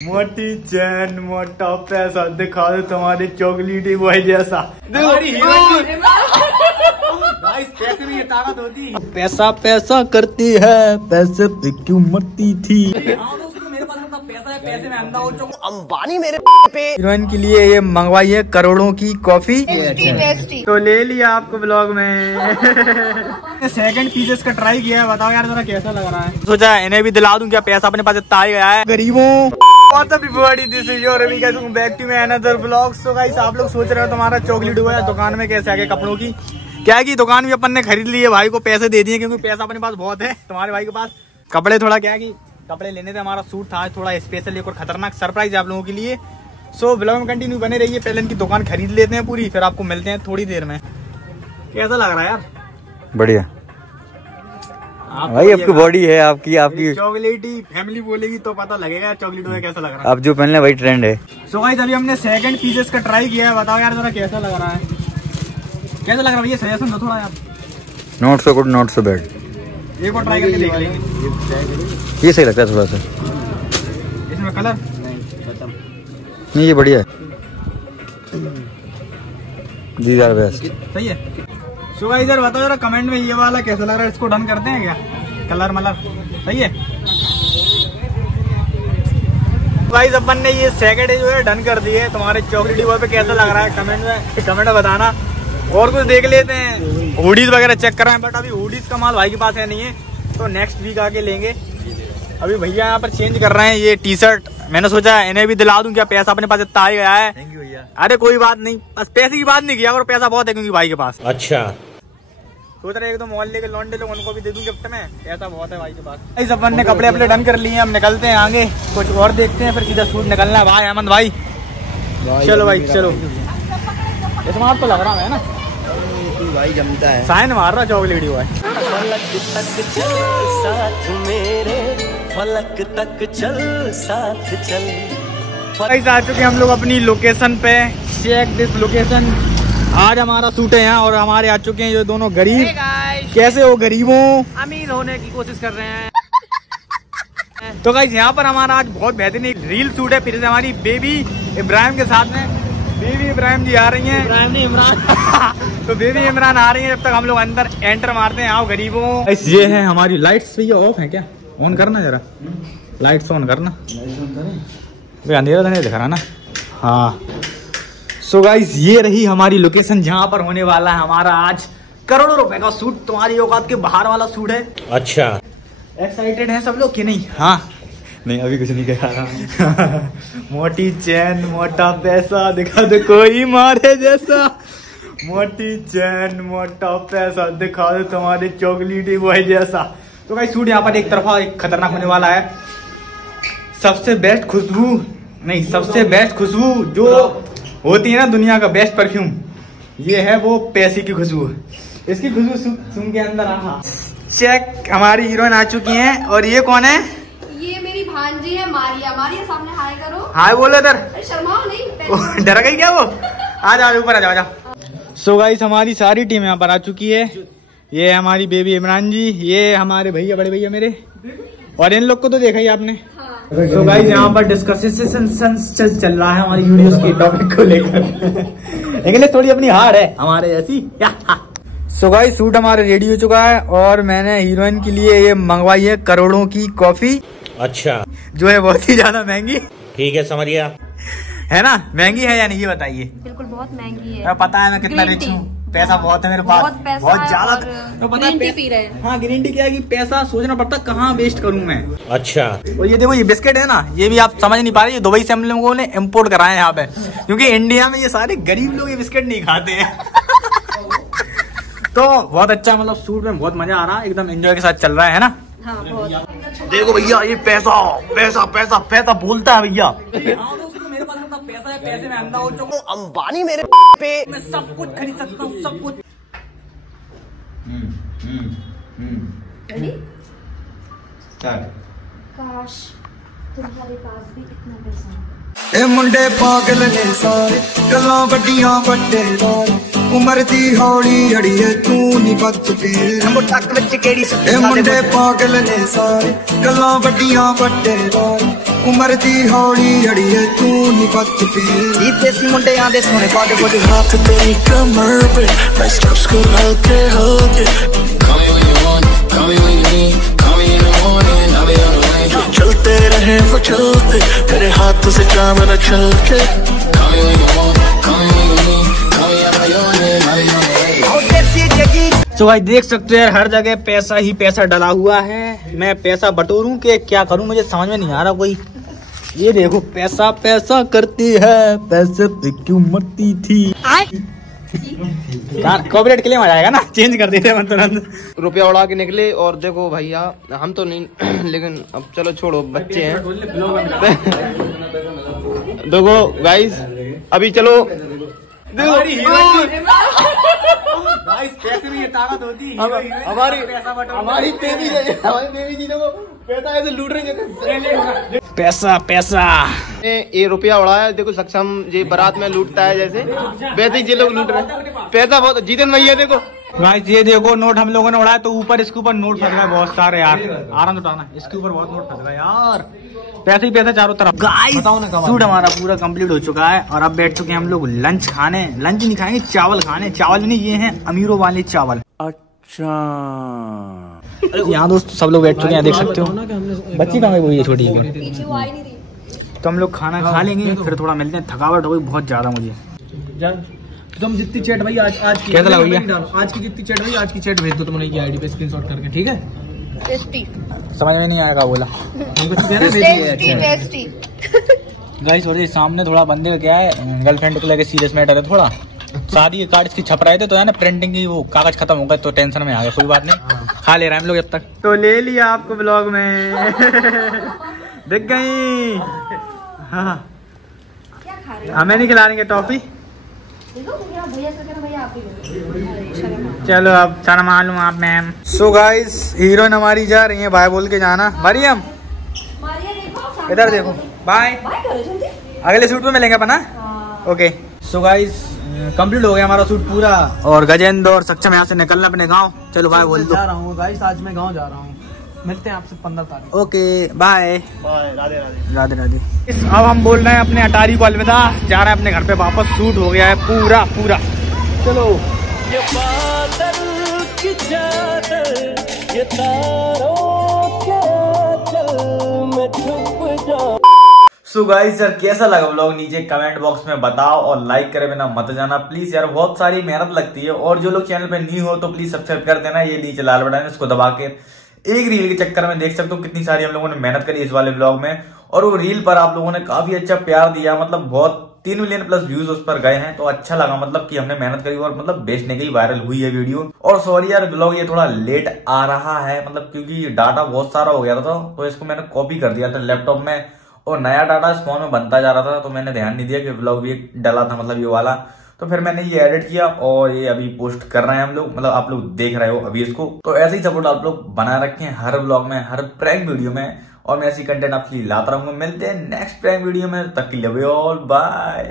मोटी चैन मोटा पैसा दिखा दो तुम्हारे चॉकलेटी बॉय जैसा। पैसे में ये ताकत होती। पैसा पैसा करती है, पैसे पे क्यों मरती थी। मेरे पास इतना पैसा है, पैसे में अंधा हो चुका। अंबानी मेरे पे। हीरोइन के लिए ये मंगवाई है करोड़ों की कॉफी। टेस्टी। तो ले लिया आपको ब्लॉग में। सेकंड पीसेस का ट्राई किया है, बताओ यार जरा कैसा लग रहा है। सोचा इन्हें भी दिला दूं क्या, पैसा अपने पास इतना आ गया है। गरीबों back to my another vlog. So guys आप लोग सोच रहे हो तुम्हारा चॉकलेट हुआ है दुकान में कैसे आ गए कपड़ों की। क्या की दुकान भी अपन ने खरीद ली है, भाई को पैसे दे दिए क्योंकि पैसा अपने पास बहुत है। तुम्हारे भाई के पास कपड़े थोड़ा क्या की कपड़े लेने थे, हमारा सूट था थोड़ा स्पेशल एक और खतरनाक सरप्राइज है आप लोगों के लिए। सो ब्लॉग में कंटिन्यू बने रहिए। पहले इनकी दुकान खरीद लेते हैं पूरी, फिर आपको मिलते हैं थोड़ी देर में। कैसा लग रहा है यार? बढ़िया भाई, आपकी बॉडी है, आपकी चॉकलेटी फैमिली बोलेगी तो पता लगेगा चॉकलेट में कैसा लग रहा है। अब जो पहनले वही ट्रेंड है। सो गाइस अभी हमने सेकंड पीसेस का ट्राई किया है, बताओ यार जरा कैसा लग रहा है। कैसा लग रहा है भैया, सजेशन दो थोड़ा यार। Not so good not so bad. एक और ट्राई करके देख लेंगे। ये सही लगता है थोड़ा सा, इसमें कलर नहीं, ये बढ़िया है। जी यार बेस्ट सही है। सो गाइस यार बताओ जरा कमेंट में ये वाला कैसा लग रहा है, इसको डन करते हैं क्या? कलर मतलब सही है। गाइस अपन ने ये सेकंड जो है डन कर दिए। तुम्हारे चॉकलेटी बॉय पे कैसा लग रहा है कमेंट में बताना। और कुछ देख लेते हैं, हुडीज वगैरह चेक कर रहे हैं, बट अभी हुडीज का माल भाई के पास है नहीं है, तो नेक्स्ट वीक आके लेंगे। अभी भैया यहाँ पर चेंज कर रहे हैं ये टी शर्ट। मैंने सोचा इन्हें भी दिला दूं क्या, पैसा अपने पास इतना आ गया है। थैंक यू भैया। अरे कोई बात नहीं, बस पैसे की बात नहीं किया और पैसा बहुत है क्योंकि भाई के पास। अच्छा सोच रहे एक दो मोहल्ले के लौंडे लोग उनको भी दे दूं गिफ्ट में, पैसा बहुत है भाई के पास। इस अपन ने कपड़े अपने डन कर लिए हैं, हम निकलते हैं आगे कुछ और देखते हैं, फिर सीधा सूट निकलना है भाई। अहमद भाई चलो भाई चलो। स्मार्ट तो लग रहा है ना भाई, जमता है। साइन मार रहा चॉकलेट हुआ है। फलक तक चल साथ मेरे, फलक तक चल साथ चल। आ चुके हम लोग अपनी लोकेशन पे। Check this location. आज हमारा सूट है यहाँ और हमारे आ चुके हैं ये दोनों गरीब। कैसे हो गरीबों? अमीर होने की कोशिश कर रहे हैं। तो गाइस यहाँ पर हमारा आज बहुत बेहतरीन रील सूट है, फिर से हमारी बेबी इब्राहिम के साथ में। बेबी इब्राहिम जी आ रही हैं। इब्राहिम नहीं इमरान। तो बेबी इमरान आ रही है, जब तक हम लोग अंदर एंटर मारते हैं। आओ गरीबों। ये है हमारी लाइट्स भी ऑफ है क्या? ऑन करना जरा, लाइट्स ऑन करना। अंधेरा तो नहीं दिख रहा ना। हाँ सो गाइस ये रही हमारी लोकेशन जहाँ पर होने वाला है हमारा आज करोड़ों रुपए का सूट। तुम्हारी औकात के बाहर वाला सूट है। अच्छा एक्साइटेड है सब लोग कि नहीं? हाँ नहीं अभी कुछ नहीं कह रहा। मोटी चैन मोटा पैसा दिखा दो कोई मारे जैसा। मोटी चैन मोटा पैसा दिखा दो तुम्हारे चॉकलेटी बॉय जैसा। तो गाइस सूट यहाँ पर एक तरफा एक खतरनाक होने वाला है। सबसे बेस्ट खुशबू नहीं, सबसे बेस्ट खुशबू जो होती है ना दुनिया का बेस्ट परफ्यूम, ये है वो पैसे की खुशबू। इसकी खुशबू सुन के अंदर आ। चेक हमारी हीरोइन आ चुकी हैं। और ये कौन है? ये मेरी भांजी है मारिया। मारिया सामने हाय करो। हाय बोलो इधर। शर्माओ नहीं। डर गई क्या वो? आ जाओ ऊपर आ जाओ। सो गाइस हमारी सारी टीम यहाँ पर आ चुकी है। ये हमारी बेबी इमरान जी, ये हमारे भैया बड़े भैया मेरे, और इन लोग को तो देखा ही आपने। तो गाइस यहाँ पर डिस्कशन चल रहा है हमारी वीडियोस के टॉपिक को लेकर। इंग्लिश थोड़ी अपनी हार्ड है हमारे जैसी। सो गाइस सूट हमारा रेडी हो चुका है और मैंने हीरोइन के लिए ये मंगवाई है करोड़ों की कॉफी। अच्छा जो है बहुत ही ज्यादा महंगी। ठीक है समझ गया, है ना? महंगी है या नहीं ये बताइए। बिल्कुल बहुत महंगी है। पता है मैं कितना रिच हूँ, पैसा बहुत है मेरे पास, बहुत ज्यादा। तो पता है पी रहे हैं। हाँ ग्रीन टी क्या है कि पैसा सोचना पड़ता कहाँ वेस्ट करूँ मैं। अच्छा और ये देखो ये बिस्किट है ना, ये भी आप समझ नहीं पा रहे, ये दुबई से हम लोगों ने इम्पोर्ट कराए यहाँ पे, क्योंकि इंडिया में ये सारे गरीब लोग ये बिस्किट नहीं खाते हैं। तो बहुत अच्छा, मतलब सूट में बहुत मजा आ रहा है, एकदम एंजॉय के साथ चल रहा है ना। हाँ, देखो भैया ये पैसा पैसा पैसा पैसा बोलता है भैया। मेरे पास इतना पैसा है, पैसे में अंधा हो चुका। अंबानी मेरे पे, मैं सब कुछ खरीद सकता हूँ, सब कुछ। काश तुम्हारे पास भी इतना पैसा। ए मुंडे पागल ने सारे गल्लां वड्डियां वड्डे लाल उमर दी हौली अड़िए तू नहीं बच के मुट्ठक विच केड़ी ए मुंडे पागल ने सारे गल्लां वड्डियां वड्डे लाल उम्र दी हौली अड़िए तू नहीं बच के देसी मुंडे आंदे सोने पादे कुछ हाथ तेरी कमर पे मैं स्टेप्स को हल्के हल्के call me when you want call me when you need call me in the morning I'll be on the way चलते रहे वो चलते तेरे हाथों से जाम न छलके call me when you want call me when you need call me I'll be on the way तो भाई देख सकते हो यार हर जगह पैसा ही पैसा डला हुआ है। मैं पैसा बटोरूं के क्या करूं मुझे समझ में नहीं आ रहा कोई। ये देखो पैसा पैसा करती है पैसे पे क्यों मरती थी। कॉपीराइट क्लेम आ जाएगा ना, चेंज कर देते हैं तुरंत। रुपया उड़ा के निकले और देखो भैया हम तो नहीं लेकिन अब चलो छोड़ो बच्चे हैं। देखो गाइस अभी चलो हमारी बेबी जी को पैसा ऐसे लूट रहे हैं। पैसा पैसा ये रुपया उड़ाया देखो सक्षम जी बारात में लूटता है जैसे वैसे ही ये लोग लूट रहे हैं। पैसा बहुत जीतन भैया देखो गाइस ये देखो नोट हम लोगों ने उड़ाया तो ऊपर इसके ऊपर नोट फंस रहा है बहुत सारे यार। आराम से उठाना, इसके ऊपर बहुत नोट फंस रहा है यार। पैसे ही पैसा चारों तरफ। गाइस सूट हमारा पूरा कंप्लीट हो चुका है और अब बैठ चुके हैं हम लोग लंच खाने। लंच नहीं खाएंगे चावल खाने। चावल नहीं ये हैं अमीरों वाले चावल। अच्छा यहाँ दोस्त सब लोग बैठ चुके हैं देख सकते हो। बच्ची कहाँ गई वो ये छोटी तो हम लोग खाना खा लेंगे फिर थोड़ा मिलते हैं। थकावट हो गई बहुत ज्यादा मुझे। तुम जितनी चैट भाई आज की कैसा लगा भैया? आज की जितनी चैट भाई आज की चैट भेज दो तुमने की आईडी पे स्क्रीनशॉट करके ठीक है। समझ में नहीं आएगा बोला गाइस। और ये सामने थोड़ा बंदे का क्या है गर्लफ्रेंड को लेकर सीरियस मैटर है थोड़ा। शादी के कार्ड इसकी छप रहे थे तो है ना प्रिंटिंग की वो कागज खत्म हो गए तो टेंशन में आ गया। कोई बात नहीं खा ले रहे हैं हम लोग जब तक। तो ले लिया आपको ब्लॉग में दिख गई। हाँ हमें नहीं खिला रही टॉफी। चलो अब सारा मालूम आप मैम। सो गाइस हीरोइन हमारी जा रही है बाय बोल के जाना। मरियम इधर देखो बाय। अगले शूट पे मिलेंगे अपना। ओके सो गाइस कंप्लीट हो गया हमारा शूट पूरा और गजेंद्र और सक्षम यहाँ से निकलना अपने गांव। चलो बाय बोल दो। जा रहा हूँ गाइस आज मैं गांव जा रहा हूँ। मिलते हैं आपसे 15 तारीख। Okay bye Radhe Radhe Radhe Radhe. अब हम बोल रहे हैं अपने अटारी को अलविदा। जा रहे हैं अपने घर पे वापस। शूट हो गया है पूरा पूरा। चलो ये बादल की चादर ये तारों के आंचल में छुप जाऊं। सो गाइस यार कैसा लगा व्लॉग नीचे कमेंट बॉक्स में बताओ और लाइक करे बिना मत जाना प्लीज यार। बहुत सारी मेहनत लगती है और जो लोग चैनल पे न्यू हो तो प्लीज सब्सक्राइब कर देना। ये नीचे लाल बटन है इसको दबा के एक रील के चक्कर में देख सकते हो कितनी सारी हम लोगों ने मेहनत करी इस वाले व्लॉग में। और वो रील पर आप लोगों ने काफी अच्छा प्यार दिया। मतलब बहुत 3 मिलियन प्लस व्यूज उस पर गए हैं तो अच्छा लगा। मतलब कि हमने मेहनत करी और मतलब बेचने की वायरल हुई है वीडियो। और सॉरी यार व्लॉग ये थोड़ा लेट आ रहा है मतलब क्योंकि डाटा बहुत सारा हो गया था तो इसको मैंने कॉपी कर दिया था लैपटॉप में और नया डाटा इस फोन में बनता जा रहा था तो मैंने ध्यान नहीं दिया कि व्लॉग भी डाला था मतलब ये वाला। तो फिर मैंने ये एडिट किया और ये अभी पोस्ट कर रहे हैं हम लोग। मतलब आप लोग देख रहे हो अभी इसको। तो ऐसे ही सपोर्ट आप लोग बनाए रखें हर व्लॉग में हर प्रैंक वीडियो में और मैं ऐसी कंटेंट आपके लिए लाता रहूंगा। मिलते हैं नेक्स्ट प्रैंक वीडियो में। तक के लिए ऑल बाय।